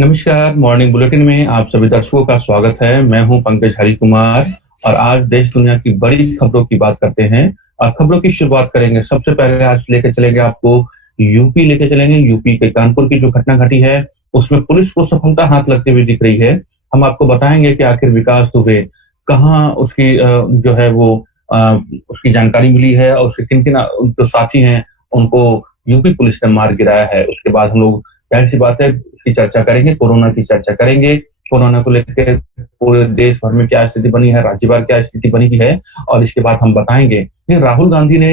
नमस्कार, morning bulletin में आप सभी दर्शकों का स्वागत है। मैं हूं पंकज हरिकुमार और आज देश दुनिया की बड़ी खबरों की बात करते हैं और खबरों की शुरुआत करेंगे। सबसे पहले आज लेके चलेंगे आपको यूपी लेके चलेंगे। यूपी के कानपुर की जो घटना घटी है, उसमें पुलिस को सफलता हाथ लगती हुई दिख रही है। हम आपको बताएंगे कि आखिर विकास दुबे कहाँ उसकी जो है वो अ, उसकी जानकारी मिली है और उसके किन-किन जो साथी हैं, उनको यूपी पुलिस ने मार गिराया है। उसके बाद हम लोग जाहिर-सी बात है उसकी चर्चा करेंगे, कोरोना की चर्चा करेंगे। कोरोना को लेके पूरे देश भर में क्या स्थिति बनी है, राज्य भर क्या स्थिति बनी है और इसके बाद हम बताएँगे कि राहुल गांधी ने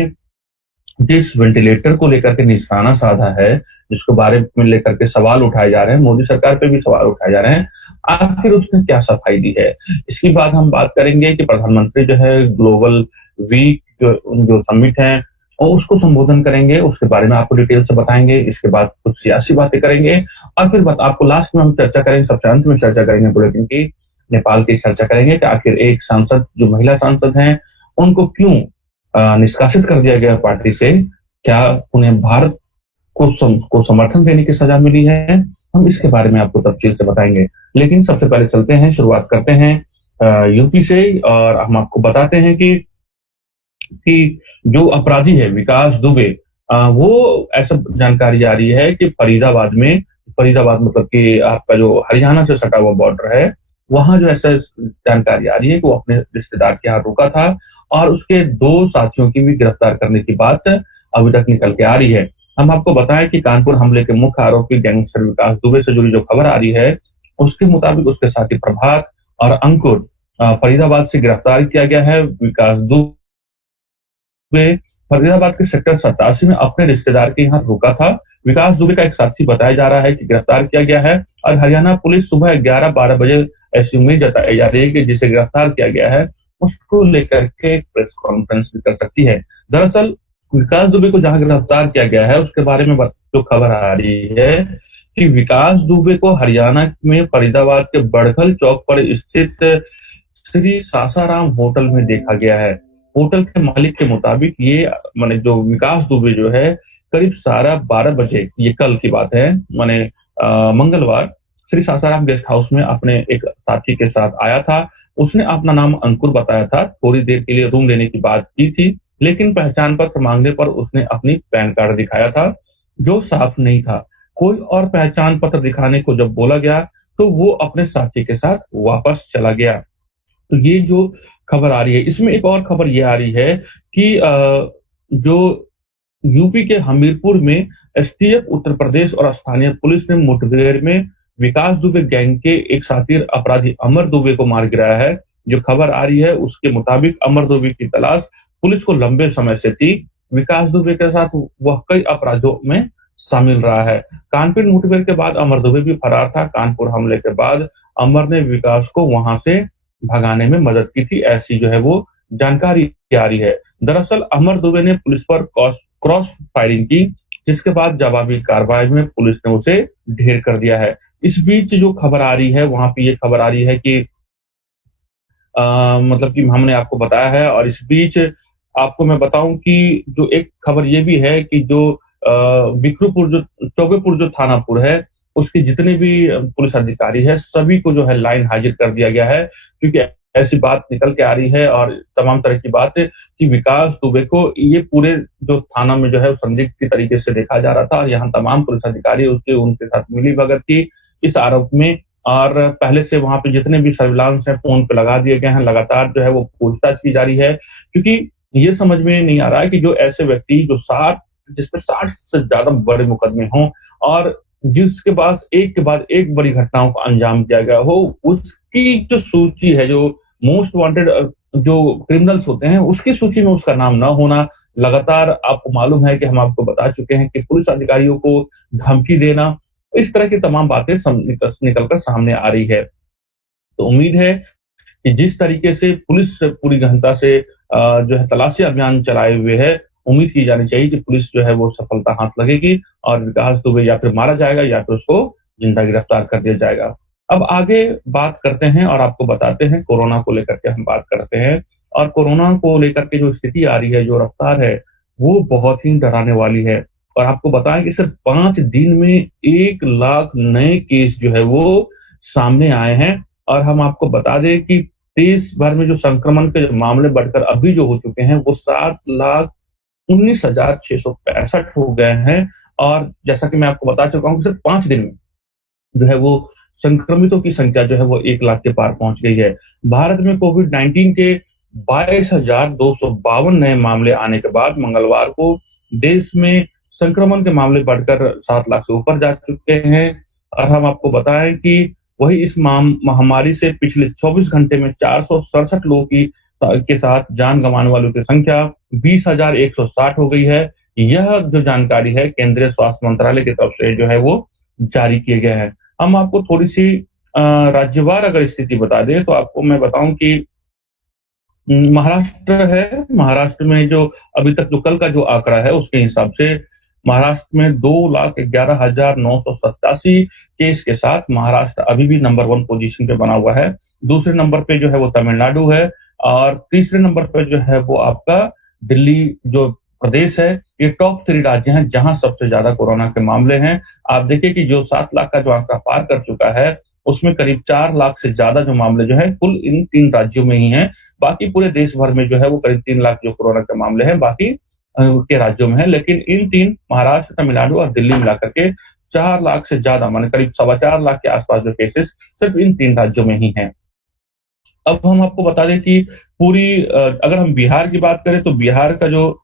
जिस वेंटिलेटर को लेकर के निशाना साधा है, जिसको बारे में लेकर के सवाल उठाए जा रहे हैं, मोदी सरकार पे भी सवाल उठाए जा रहे हैं, आखिर उसने क्या सफाई दी है? इसके बाद हम बात करेंगे कि प्रधानमंत्री जो है ग्लोबल वीक जो समिट है और उसको संबोधन करेंगे, उसके बारे में आपको डिटेल से बताएँगे। इसके बाद कुछ सियासी बातें करेंगे और फिर आपको लास्ट में हम चर्चा करेंगे, सबसे अंत में चर्चा करेंगे बुलेटिन की, नेपाल की चर्चा करेंगे कि आखिर एक सांसद जो महिला सांसद हैं, उनको क्यों निष्कासित कर दिया गया पार्टी से। क्या उन्हें भारत को समर्थन देने की सजा मिली है? हम इसके बारे में आपको तफसील से बताएंगे। लेकिन सबसे पहले चलते हैं, शुरुआत करते हैं यूपी से और हम आपको बताते हैं कि जो अपराधी है विकास दुबे, वो ऐसा जानकारी आ रही है कि फरीदाबाद मतलब कि आपका जो हरियाणा से सटा हुआ बॉर्डर है, वहाँ जो ऐसा जानकारी आ रही है कि वो अपने रिश्तेदार के यहाँ रुका था और उसके 2 साथियों की भी गिरफ्तार करने की बात अभी तक निकल के आ रही है। हम आपको बताएं कि कानपुर हमले के मुख्य आरोपी गैंगस्टर विकास दुबे से जुड़ी जो खबर आ रही है, उसके मुताबिक उसके साथी प्रभात और अंकुर फरीदाबाद से गिरफ्तार किया गया है। विकास दुबे वे फरीदाबाद के सेक्टर 87 में अपने रिश्तेदार के यहाँ रुका था। विकास दुबे का एक साथी बताया जा रहा है कि गिरफ्तार किया गया है और हरियाणा पुलिस सुबह 11-12 बजे ऐसी उम्मीद जताई जा रही है कि जिसे गिरफ्तार किया गया है, उसको लेकर के एक प्रेस कॉन्फ्रेंस भी कर सकती है। दरअसल विकास दुबे को जहाँ गिरफ्तार किया गया है, उसके बारे में जो खबर आ रही है कि विकास दुबे को हरियाणा में फरीदाबाद के बड़खल चौक पर स्थित श्री सासाराम होटल में देखा गया है। होटल के मालिक के मुताबिक ये माने जो विकास दुबे जो है करीब 12:30 बजे, ये कल की बात है, माने मंगलवार, श्री सासाराम गेस्ट हाउस में अपने एक साथी के साथ आया था। उसने अपना नाम अंकुर बताया था। थोड़ी देर के लिए रूम लेने की बात की थी, लेकिन पहचान पत्र मांगने पर उसने अपनी पैन कार्ड दिखाया था, जो साफ नहीं था। कोई और पहचान पत्र दिखाने को जब बोला गया, तो वो अपने साथी के साथ वापस चला गया। तो ये जो खबर आ रही है, इसमें एक और खबर ये आ रही है कि जो यूपी के हमीरपुर में एसटीएफ उत्तर प्रदेश और स्थानीय पुलिस ने मुठभेड़ में विकास दुबे गैंग के एक साथी अपराधी अमर दुबे को मार गिराया है। जो खबर आ रही है उसके मुताबिक अमर दुबे की तलाश पुलिस को लंबे समय से थी। विकास दुबे के साथ वह कई अपराधों में शामिल रहा है। कानपुर मुठभेड़ के बाद अमर दुबे भी फरार था। कानपुर हमले के बाद अमर ने विकास को वहां से भगाने में मदद की थी, ऐसी जो है वो जानकारी आ रही है। दरअसल अमर दुबे ने पुलिस पर क्रॉस फायरिंग की, जिसके बाद जवाबी कार्रवाई में पुलिस ने उसे ढेर कर दिया है। इस बीच जो खबर आ रही है, वहां पे ये खबर आ रही है कि मतलब कि हमने आपको बताया है और इस बीच आपको मैं बताऊं कि जो एक खबर ये भी है कि जो बिकरूपुर जो चौबेपुर जो थानापुर है, उसके जितने भी पुलिस अधिकारी है, सभी को जो है लाइन हाजिर कर दिया गया है, क्योंकि ऐसी बात निकल के आ रही है और तमाम तरह की बात है कि विकास दुबे को ये पूरे जो थाना में जो है संदिग्ध की तरीके से देखा जा रहा था। यहाँ तमाम पुलिस अधिकारी उनके साथ मिलीभगत की इस आरोप में और पहले से वहां पे जितने भी सर्विलांस है फोन पे लगा दिए गए हैं। लगातार जो है वो पूछताछ की जा रही है, क्योंकि ये समझ में नहीं आ रहा है कि जो ऐसे व्यक्ति जो 60 से ज्यादा बड़े मुकदमे हों और जिसके बाद एक के बाद एक बड़ी घटनाओं को अंजाम दिया गया हो, उसकी जो सूची है, जो मोस्ट वांटेड जो क्रिमिनल्स होते हैं, उसकी सूची में उसका नाम ना होना, लगातार आपको मालूम है कि हम आपको बता चुके हैं कि पुलिस अधिकारियों को धमकी देना, इस तरह की तमाम बातें निकल कर सामने आ रही है। तो उम्मीद है कि जिस तरीके से पुलिस पूरी गहनता से जो है तलाशी अभियान चलाए हुए है, उम्मीद की जानी चाहिए कि पुलिस जो है वो सफलता हाथ लगेगी और विकास दुबे या फिर मारा जाएगा या फिर उसको जिंदा गिरफ्तार कर दिया जाएगा। अब आगे बात करते हैं और आपको बताते हैं कोरोना को लेकर के हम बात करते हैं और कोरोना को लेकर के जो स्थिति आ रही है, जो रफ्तार है, वो बहुत ही डराने वाली है और आपको बताएं कि सिर्फ 5 दिन में 1 लाख नए केस जो है वो सामने आए हैं। और हम आपको बता दें कि देश भर में जो संक्रमण के मामले बढ़कर अभी जो हो चुके हैं वो 7,19,665 हो गए हैं। और जैसा कि मैं आपको बता चुका हूँ कि सिर्फ 5 दिन में जो है वो संक्रमितों की संख्या जो है वो 1 लाख के पार पहुंच गई है। भारत में कोविड-19 के 22,252 नए मामले आने के बाद मंगलवार को देश में संक्रमण के मामले बढ़कर 7 लाख से ऊपर जा चुके हैं। और हम आपको बताएं कि वही इस महामारी से पिछले 24 घंटे में 467 लोगों की के साथ जान गंवाने वालों की संख्या 20,160 हो गई है। यह जो जानकारी है केंद्रीय स्वास्थ्य मंत्रालय की तरफ से जो है वो जारी किए गए हैं। हम आपको थोड़ी-सी राज्यवार अगर स्थिति बता दें तो आपको मैं बताऊँ कि महाराष्ट्र है, महाराष्ट्र में जो अभी तक जो कल का जो आंकड़ा है उसके हिसाब से महाराष्ट्र में 2,11,987 केस के साथ महाराष्ट्र अभी भी नंबर 1 पोजीशन पे बना हुआ है। दूसरे नंबर पे जो है वो तमिलनाडु है और तीसरे नंबर पे जो है वो आपका दिल्ली जो प्रदेश है। ये टॉप 3 राज्य हैं जहां सबसे ज्यादा कोरोना के मामले हैं। आप देखिए कि जो 7 लाख का जो आंकड़ा पार कर चुका है उसमें करीब 4 लाख से ज्यादा जो मामले जो है कुल इन 3 राज्यों में ही हैं। बाकी पूरे देश भर में जो है वो करीब 3 लाख जो कोरोना के मामले हैं बाकी के राज्यों में है। लेकिन इन 3 महाराष्ट्र, तमिलनाडु और दिल्ली मिलाकर के 4 लाख से ज्यादा माने करीब 4.25 लाख के आसपास जो केसेस सिर्फ इन 3 राज्यों में ही हैं। अब हम आपको बता दें कि अगर हम बिहार की बात करें तो बिहार का जो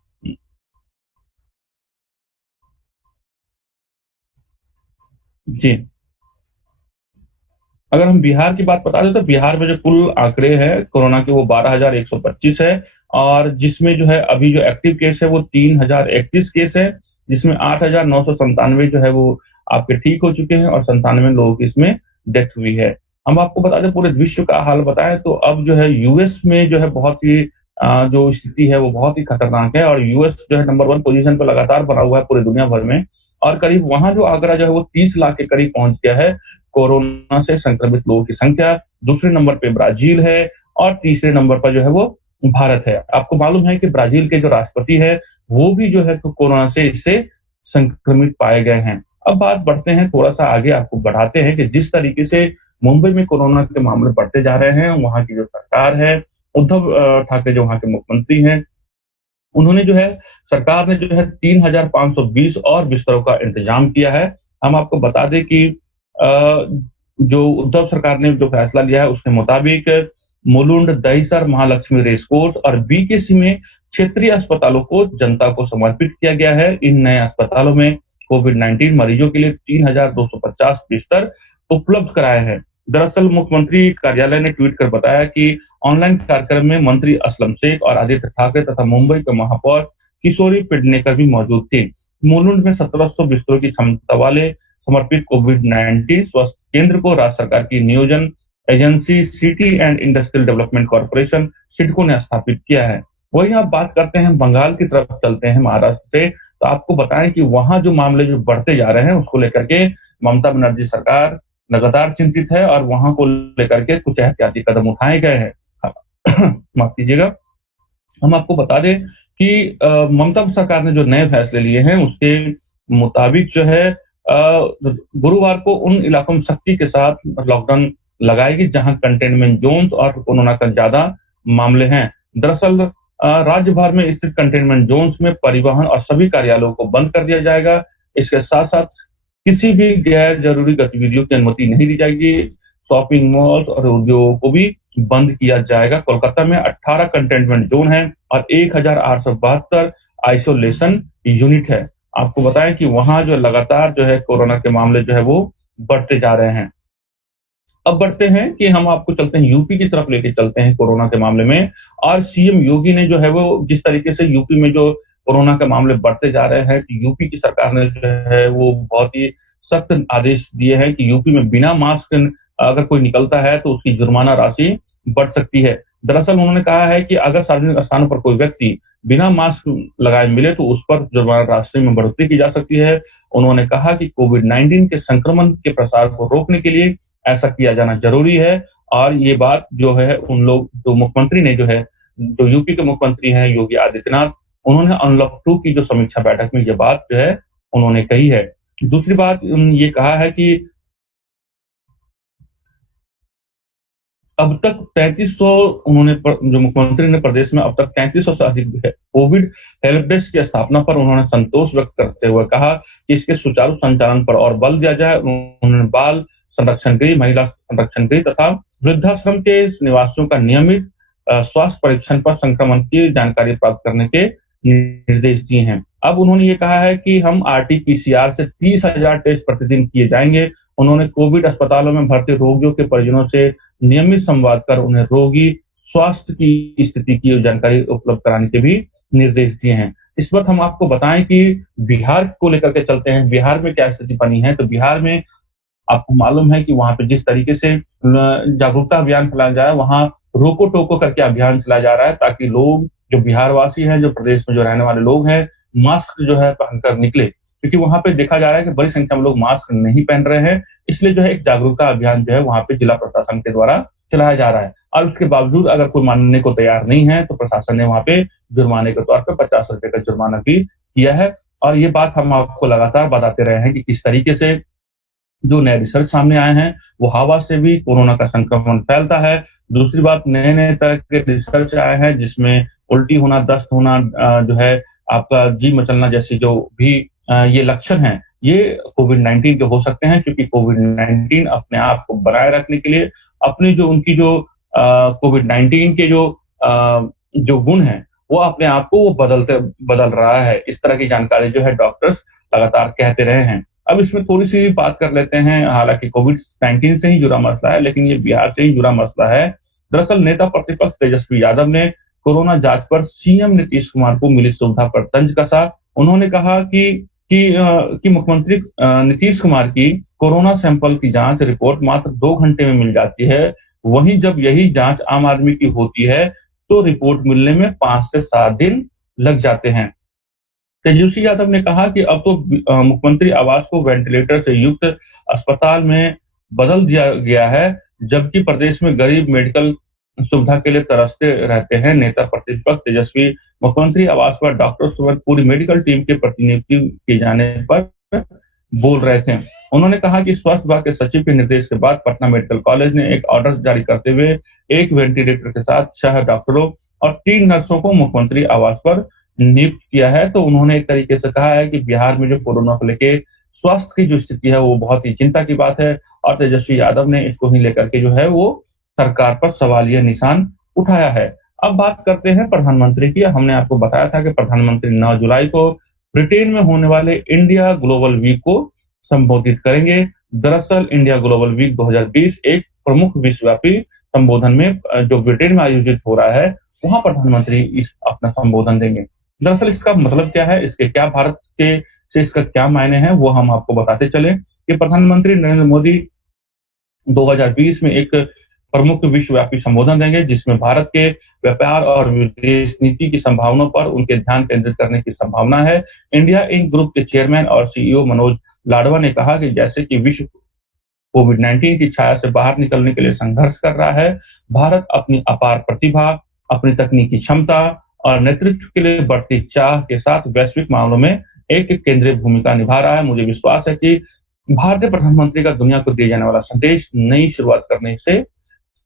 जी। अगर हम बिहार की बात बता दें तो बिहार में जो कुल आंकड़े हैं कोरोना के वो 12,125 है और जिसमें जो है अभी जो एक्टिव केस है वो 3,031 केस है, जिसमें 8,997 जो है वो आपके ठीक हो चुके हैं और 97 लोगों की इसमें डेथ हुई है। हम आपको बता दें पूरे विश्व का हाल बताएं तो अब जो है यूएस में जो है बहुत ही जो स्थिति है वो बहुत ही खतरनाक है और यूएस जो है नंबर 1 पोजीशन पर लगातार बना हुआ है पूरे दुनिया भर में और करीब वहां जो आंकड़ा जो है वो 30 लाख के करीब पहुंच गया है। कोरोना से संक्रमित लोगों की संख्या दूसरे नंबर पे ब्राजील है और तीसरे नंबर पर जो है वो भारत है। आपको मालूम है कि ब्राजील के जो राष्ट्रपति है वो भी जो है तो कोरोना से इससे संक्रमित पाए गए हैं। अब बात बढ़ते हैं थोड़ा सा आगे आपको बढ़ाते हैं कि जिस तरीके से मुंबई में कोरोना के मामले बढ़ते जा रहे हैं वहां की जो सरकार है उद्धव ठाकरे जो वहां के मुख्यमंत्री हैं उन्होंने जो है सरकार ने जो है 3,520 और बिस्तरों का इंतजाम किया है। हम आपको बता दें कि अ, जो उद्धव सरकार ने जो फैसला लिया है उसके मुताबिक मुलुंड, दहिसर, महालक्ष्मी रेस कोर्स और बीकेसी में क्षेत्रीय अस्पतालों को जनता को समर्पित किया गया है। इन नए अस्पतालों में कोविड-19 मरीजों के लिए 3,250 बिस्तर उपलब्ध कराए हैं। दरअसल मुख्यमंत्री कार्यालय ने ट्वीट कर बताया कि ऑनलाइन कार्यक्रम में मंत्री असलम शेख और आदित्य ठाकरे तथा मुंबई के महापौर किशोरी पेडनेकर भी मौजूद थे। मुलुंड में 1700 बिस्तरों की क्षमता वाले समर्पित कोविड-19 स्वास्थ्य केंद्र को राज्य सरकार की नियोजन agency city and industrial development corporation CIDCO ने स्थापित किया है। वहीं आप बात करते हैं बंगाल की तरफ चलते हैं महाराष्ट्र से तो आपको बताएं कि वहां जो मामले जो बढ़ते जा रहे हैं उसको लेकर के ममता बनर्जी सरकार लगातार चिंतित है और वहां को लेकर के कुछ एहतियाती कदम उठाए गए हैं। माफ कीजिएगा। हम आपको बता दें कि ममता सरकार ने जो नए फैसले लिए हैं उसके मुताबिक जो है गुरुवार को उन इलाकों में सख्ती के साथ लॉकडाउन लगाएगी जहां कंटेनमेंट जोन्स और कोरोना का ज्यादा मामले हैं। दरअसल राज्य भर में स्थित कंटेनमेंट जोन्स में परिवहन और सभी कार्यालयों को बंद कर दिया जाएगा। इसके साथ साथ किसी भी गैर जरूरी गतिविधियों की अनुमति नहीं दी जाएगी। शॉपिंग मॉल्स और उद्योगों को भी बंद किया जाएगा। कोलकाता में 18 कंटेनमेंट जोन है और 1,872 आइसोलेशन यूनिट है। आपको बताएं कि वहां जो लगातार जो है कोरोना के मामले जो है वो बढ़ते जा रहे हैं। अब बढ़ते हैं कि हम आपको चलते हैं यूपी की तरफ लेके चलते हैं कोरोना के मामले में और सीएम योगी ने जो है वो जिस तरीके से यूपी में जो कोरोना के मामले बढ़ते जा रहे हैं कि यूपी की सरकार ने जो है वो बहुत ही सख्त आदेश दिए हैं कि यूपी में बिना मास्क अगर कोई निकलता है तो उसकी जुर्माना राशि बढ़ सकती है। दरअसल उन्होंने कहा है कि अगर सार्वजनिक स्थानों पर कोई व्यक्ति बिना मास्क लगाए मिले तो उस पर जुर्माना राशि में बढ़ोतरी की जा सकती है। उन्होंने कहा कि कोविड-19 के संक्रमण के प्रसार को रोकने के लिए ऐसा किया जाना जरूरी है और ये बात जो है उन लोग जो मुख्यमंत्री ने जो है जो यूपी के मुख्यमंत्री हैं योगी आदित्यनाथ उन्होंने अनलॉक 2 की जो समीक्षा बैठक में ये बात जो है उन्होंने कही है। दूसरी बात ये कहा है कि अब तक 3300 जो मुख्यमंत्री ने प्रदेश में अब तक 3300 से अधिक कोविड हेल्प डेस्क की स्थापना पर उन्होंने संतोष व्यक्त करते हुए कहा कि इसके सुचारू संचालन पर और बल दिया जाए। उन्होंने बाल संरक्षण गृह, महिला संरक्षण गृह तथा वृद्धाश्रम के निवासियों का नियमित स्वास्थ्य परीक्षण पर संक्रमण की जानकारी प्राप्त करने के निर्देश दिए हैं। अब उन्होंने ये कहा है कि हम RT-PCR से 30,000 टेस्ट प्रतिदिन किए जाएंगे। उन्होंने कोविड अस्पतालों में भर्ती रोगियों के परिजनों से नियमित संवाद कर उन्हें रोगी स्वास्थ्य की स्थिति की जानकारी उपलब्ध कराने के भी निर्देश दिए हैं। इस वक्त हम आपको बताएं कि बिहार को लेकर के चलते हैं, बिहार में क्या स्थिति बनी है। तो बिहार में आपको मालूम है कि वहां पे जिस तरीके से जागरूकता अभियान चलाया जा रहा है, वहां रोको टोको करके अभियान चलाया जा रहा है ताकि लोग जो बिहार वासी हैं, जो प्रदेश में जो रहने वाले लोग हैं, मास्क जो है पहनकर निकले, क्योंकि वहां पे देखा जा रहा है कि बड़ी संख्या में लोग मास्क नहीं पहन रहे हैं। इसलिए जो है एक जागरूकता अभियान जो है वहां पे जिला प्रशासन के द्वारा चलाया जा रहा है और उसके बावजूद अगर कोई मानने को तैयार नहीं है तो प्रशासन ने वहां पे जुर्माने के तौर पर 50 रुपए का जुर्माना भी किया है। और ये बात हम आपको लगातार बताते रहे हैं कि किस तरीके से जो नए रिसर्च सामने आए हैं वो हवा से भी कोरोना का संक्रमण फैलता है। दूसरी बात, नए नए तरह के रिसर्च आए हैं जिसमें उल्टी होना, दस्त होना, जो है आपका जी मचलना जैसी जो भी ये लक्षण हैं, ये कोविड-19 के हो सकते हैं, क्योंकि कोविड-19 अपने आप को बनाए रखने के लिए अपनी जो उनकी जो कोविड-19 के जो गुण हैं वो अपने आप को वो बदल रहा है। इस तरह की जानकारी जो है डॉक्टर्स लगातार कहते रहे हैं। अब इसमें थोड़ी-सी बात कर लेते हैं, हालांकि कोविड-19 से ही जुड़ा मसला है लेकिन ये बिहार से ही जुड़ा मसला है। दरअसल नेता प्रतिपक्ष तेजस्वी यादव ने कोरोना जांच पर सीएम नीतीश कुमार को मिली सुविधा पर तंज कसा। उन्होंने कहा कि मुख्यमंत्री नीतीश कुमार की कोरोना सैंपल की जांच रिपोर्ट मात्र 2 घंटे में मिल जाती है, वहीं जब यही जांच आम आदमी की होती है तो रिपोर्ट मिलने में 5 से 7 दिन लग जाते हैं। तेजस्वी यादव ने कहा कि अब तो मुख्यमंत्री आवास को वेंटिलेटर से युक्त अस्पताल में बदल दिया गया है, जबकि प्रदेश में गरीब मेडिकल सुविधा के लिए तरसते रहते हैं। नेता प्रतिपक्ष तेजस्वी मुख्यमंत्री आवास पर डॉक्टर समेत पूरी मेडिकल टीम के प्रतिनियुक्ति किए जाने पर बोल रहे थे। उन्होंने कहा कि स्वास्थ्य विभाग के सचिव के निर्देश के बाद पटना मेडिकल कॉलेज ने एक ऑर्डर जारी करते हुए 1 वेंटिलेटर के साथ 6 डॉक्टरों और 3 नर्सों को मुख्यमंत्री आवास पर नियुक्त किया है। तो उन्होंने एक तरीके से कहा है कि बिहार में जो कोरोना को लेके स्वास्थ्य की जो स्थिति है वो बहुत ही चिंता की बात है और तेजस्वी यादव ने इसको ही लेकर के जो है वो सरकार पर सवालिया निशान उठाया है। अब बात करते हैं प्रधानमंत्री की। हमने आपको बताया था कि प्रधानमंत्री 9 जुलाई को ब्रिटेन में होने वाले इंडिया ग्लोबल वीक को संबोधित करेंगे। दरअसल इंडिया ग्लोबल वीक 2020 एक प्रमुख विश्वव्यापी संबोधन में जो ब्रिटेन में आयोजित हो रहा है, वहां प्रधानमंत्री अपना संबोधन देंगे। दरअसल इसका मतलब क्या है, इसके क्या भारत के से इसका क्या मायने हैं, वो हम आपको बताते चले कि प्रधानमंत्री नरेंद्र मोदी 2020 में एक प्रमुख विश्वव्यापी संबोधन देंगे जिसमें भारत के व्यापार और विदेश नीति की संभावनाओं पर उनके ध्यान केंद्रित करने की संभावना है। इंडिया इंक ग्रुप के चेयरमैन और सीईओ मनोज लाडवा ने कहा कि जैसे कि विश्व कोविड-19 की छाया से बाहर निकलने के लिए संघर्ष कर रहा है, भारत अपनी अपार प्रतिभा, अपनी तकनीकी क्षमता और नेतृत्व के लिए बढ़ती चाह के साथ वैश्विक मामलों में एक केंद्रीय भूमिका निभा रहा है। मुझे विश्वास है कि भारतीय प्रधानमंत्री का दुनिया को दिए जाने वाला संदेश नई शुरुआत करने से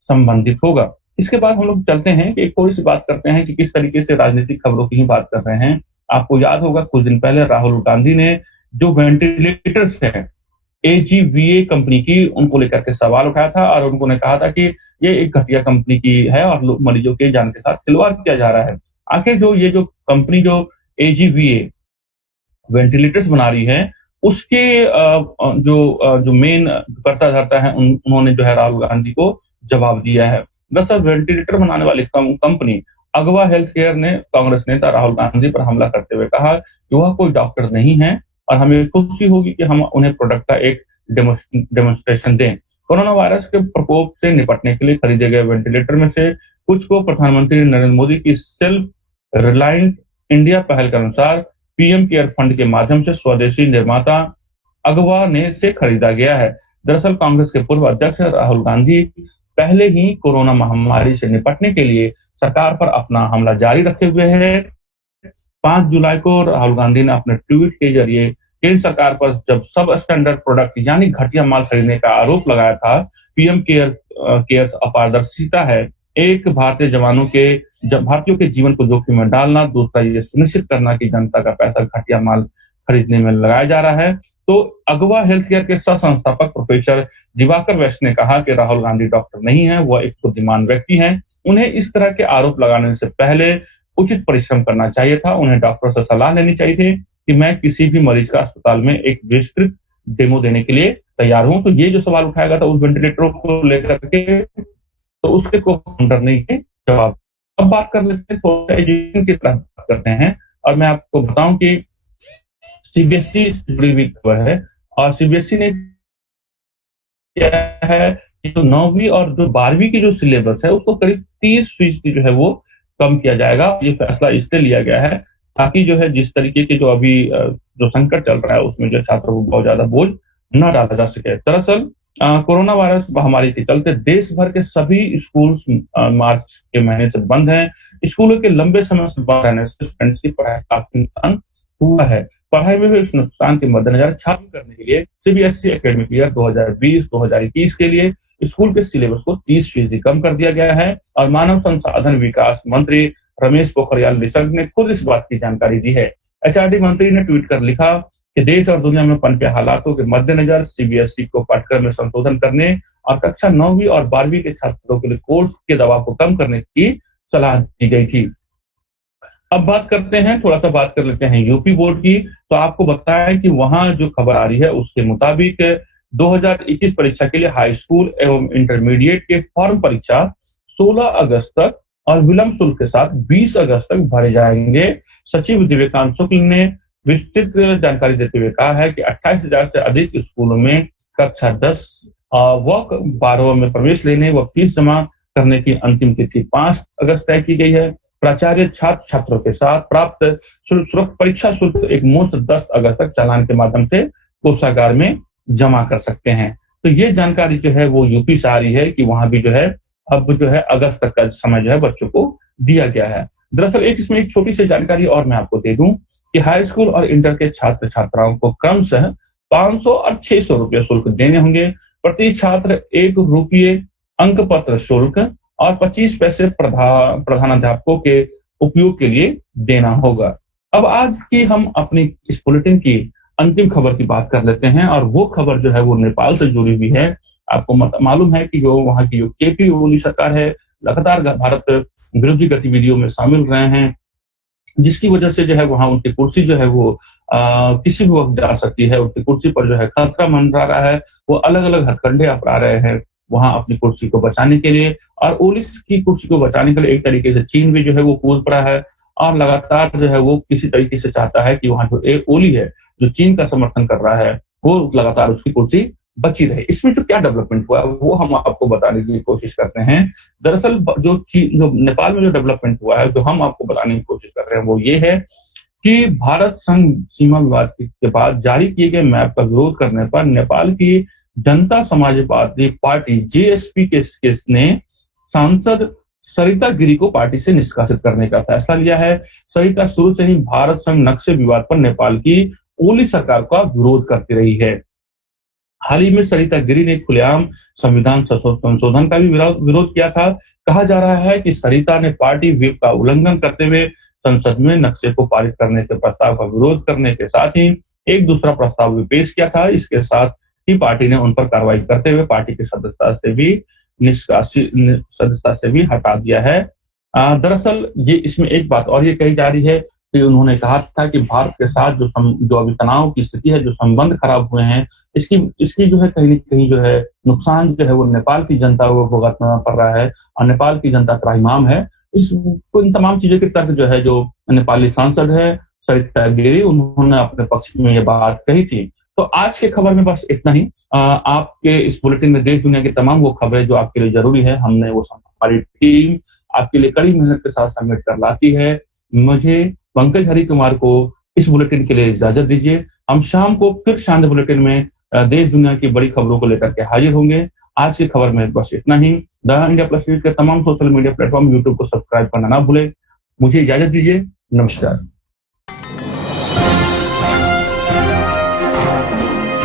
संबंधित होगा। इसके बाद हम लोग चलते हैं कि एक थोड़ी सी बात करते हैं कि किस तरीके से राजनीतिक खबरों की ही बात कर रहे हैं। आपको याद होगा कुछ दिन पहले राहुल गांधी ने जो वेंटिलेटर्स हैं AGVA कंपनी की, उनको लेकर के सवाल उठाया था और उन्होंने कहा था कि ये एक घटिया कंपनी की है और मरीजों के जान के साथ खिलवाड़ किया जा रहा है। आखिर ये जो कंपनी जो AGVA वेंटिलेटर्स बना रही है उसके जो मेन कर्ता धर्ता है उन्होंने जो है राहुल गांधी को जवाब दिया है। दरअसल वेंटिलेटर बनाने वाली कंपनी अगवा हेल्थ केयर ने कांग्रेस नेता राहुल गांधी पर हमला करते हुए कहा कि वह कोई डॉक्टर नहीं है और हमें खुशी होगी कि हम उन्हें प्रोडक्ट का एक डेमोन्स्ट्रेशन दें। कोरोना वायरस के प्रकोप से निपटने के लिए खरीदे गए वेंटिलेटर में से कुछ को प्रधानमंत्री नरेंद्र मोदी की सेल्फ रिलायंट इंडिया पहल के अनुसार पीएम केयर फंड के माध्यम से स्वदेशी निर्माता अगवा ने से खरीदा गया है। दरअसल कांग्रेस के पूर्व अध्यक्ष राहुल गांधी पहले ही कोरोना महामारी से निपटने के लिए सरकार पर अपना हमला जारी रखे हुए हैं। 5 जुलाई को राहुल गांधी ने अपने ट्वीट के जरिए केंद्र सरकार पर जब सब स्टैंडर्ड प्रोडक्ट यानी घटिया माल खरीदने का आरोप लगाया था। पीएम केयर्स अपारदर्शिता है। एक भारतीयों के जीवन को जोखिम में डालना, दूसरा ये सुनिश्चित करना कि जनता का पैसा घटिया माल खरीदने में लगाया जा रहा है। तो अगवा हेल्थ केयर के सह-संस्थापक प्रोफेसर दिवाकर वैश्य ने कहा कि राहुल गांधी डॉक्टर नहीं है, वह एक बुद्धिमान व्यक्ति हैं। उन्हें इस तरह के आरोप लगाने से पहले उचित परिश्रम करना चाहिए था। उन्हें डॉक्टर से सलाह लेनी चाहिए थी कि मैं किसी भी मरीज का अस्पताल में एक विस्तृत डेमो देने के लिए तैयार हूं। तो ये जो सवाल उठाया गया था उस वेंटिलेटरों को लेकर के, तो उसके को काउंटर नहीं के जवाब। अब बात कर लेते हैं थोड़ा एजुकेशन की तरफ बात करते हैं, और मैं आपको बताऊं कि सीबीएसई से जुड़ी हुई खबर है। और सीबीएसई ने क्या है कि जो 9वीं और जो 12वीं की जो सिलेबस है उसको करीब 30% जो है वो कम किया जाएगा। ये फैसला इसलिए लिया गया है ताकि जो है जिस तरीके के जो अभी जो संकट चल रहा है उसमें जो छात्रों को बहुत ज्यादा बोझ न डाला जा सके। दरअसल कोरोना वायरस महामारी के चलते देश भर के सभी स्कूल्स मार्च के महीने से बंद हैं। स्कूलों के लंबे समय से बंद रहने से स्टूडेंट्स की पढ़ाई काफी नुकसान हुआ है। पढ़ाई में भी इस नुकसान के मद्देनजर छात्र करने के लिए सीबीएसई एकेडमिक ईयर 2020-2021 के लिए स्कूल के सिलेबस को 30% कम कर दिया गया है। और मानव संसाधन विकास मंत्री रमेश पोखरियाल निशंक ने खुद इस बात की जानकारी दी है। एचआरडी मंत्री ने ट्वीट कर लिखा कि देश और दुनिया में पनपे हालातों के मद्देनजर सीबीएसई को पाठ्यक्रम में संशोधन करने और कक्षा 9वीं और 12वीं के छात्रों के लिए कोर्स के दबाव को कम करने की सलाह दी गई थी। अब थोड़ा सा बात कर लेते हैं यूपी बोर्ड की। तो आपको बताएं कि वहां जो खबर आ रही है उसके मुताबिक 2021 परीक्षा के लिए हाई स्कूल एवं इंटरमीडिएट के फॉर्म परीक्षा 16 अगस्त तक और विलंब शुल्क के साथ 20 अगस्त तक भरे जाएंगे। सचिव दिव्यकांत शुक्ल ने विस्तृत जानकारी देते हुए कहा है कि 28,000 से अधिक स्कूलों में कक्षा 10 व 12 में प्रवेश लेने व फीस जमा करने की अंतिम तिथि 5 अगस्त तय की गई है। प्राचार्य छात्रों के साथ प्राप्त परीक्षा शुल्क एक मुश्त 10 अगस्त तक चालान के माध्यम से कोषागार में जमा कर सकते हैं। तो ये जानकारी जो है वो यूपी से आ रही है कि वहां भी जो है अब जो है अगस्त तक का समय जो है बच्चों को दिया गया है। दरअसल इसमें एक छोटी सी जानकारी और मैं आपको दे दूं कि हाई स्कूल और इंटर के छात्र छात्राओं को क्रमशः 500 और 600 रुपये शुल्क देने होंगे। प्रति छात्र ₹1 अंक पत्र शुल्क और 25 पैसे प्रधानाध्यापकों के उपयोग के लिए देना होगा। अब आज की हम अपनी इस बुलेटिन की अंतिम खबर की बात कर लेते हैं, और वो खबर जो है वो नेपाल से जुड़ी हुई है। आपको मालूम है कि जो वहां की जो केपी ओली सरकार है लगातार भारत विरोधी गतिविधियों में शामिल रहे हैं, जिसकी वजह से जो है वहां उनकी कुर्सी जो है वो किसी भी वक्त जा सकती है। उनकी कुर्सी पर जो है खतरा मंडरा रहा है। वो अलग अलग हथकंडे अपना रहे हैं वहां अपनी कुर्सी को बचाने के लिए। और ओली की कुर्सी को बचाने के लिए एक तरीके से चीन भी जो है वो कूद पड़ा है, और लगातार जो है वो किसी तरीके से चाहता है कि वहां जो ओली है जो चीन का समर्थन कर रहा है वो लगातार उसकी कुर्सी बची रहे। इसमें जो क्या डेवलपमेंट हुआ है वो हम आपको बताने की कोशिश करते हैं। दरअसल जो नेपाल में जो डेवलपमेंट हुआ है जो हम आपको बताने की कोशिश कर रहे हैं वो ये है कि भारत संघ सीमा विवाद के बाद जारी किए गए मैप का विरोध करने पर नेपाल की जनता समाजवादी पार्टी जेएसपी के ने सांसद सरिता गिरी को पार्टी से निष्कासित करने का फैसला लिया है। सरिता शुरू से ही भारत संघ नक्शे विवाद पर नेपाल की ओली सरकार का विरोध करती रही है। हाल ही में सरिता गिरी ने खुलेआम संविधान संशोधन का भी विरोध किया था। कहा जा रहा है कि सरिता ने पार्टी व्हिप का उल्लंघन करते हुए संसद में नक्शे को पारित करने के प्रस्ताव का विरोध करने के साथ ही एक दूसरा प्रस्ताव भी पेश किया था। इसके साथ ही पार्टी ने उन पर कार्रवाई करते हुए पार्टी की सदस्यता से भी हटा दिया है। दरअसल ये इसमें एक बात और ये कही जा रही है कि उन्होंने कहा था कि भारत के साथ जो अभी तनाव की स्थिति है, जो संबंध खराब हुए हैं, इसकी जो है कहीं न कहीं जो है नुकसान जो है वो नेपाल की जनता को भुगतना पड़ रहा है, और नेपाल की जनता त्राहिमाम है। इन तमाम चीजों के तर्क जो है जो नेपाली सांसद है सरिता गिरी उन्होंने अपने पक्ष में ये बात कही थी। तो आज के खबर में बस इतना ही। आपके इस बुलेटिन में देश दुनिया की तमाम वो खबरें जो आपके लिए जरूरी है हमने वो हमारी टीम आपके लिए कड़ी मेहनत के साथ सबमिट कर लाती है। मुझे पंकज हरि कुमार को इस बुलेटिन के लिए इजाजत दीजिए। हम शाम को फिर शानदार बुलेटिन में देश दुनिया की बड़ी खबरों को लेकर के हाजिर होंगे। आज की खबर में बस इतना ही। द इंडिया प्लस न्यूज के तमाम सोशल मीडिया प्लेटफॉर्म यूट्यूब को सब्सक्राइब करना ना भूले। मुझे इजाजत दीजिए। नमस्कार।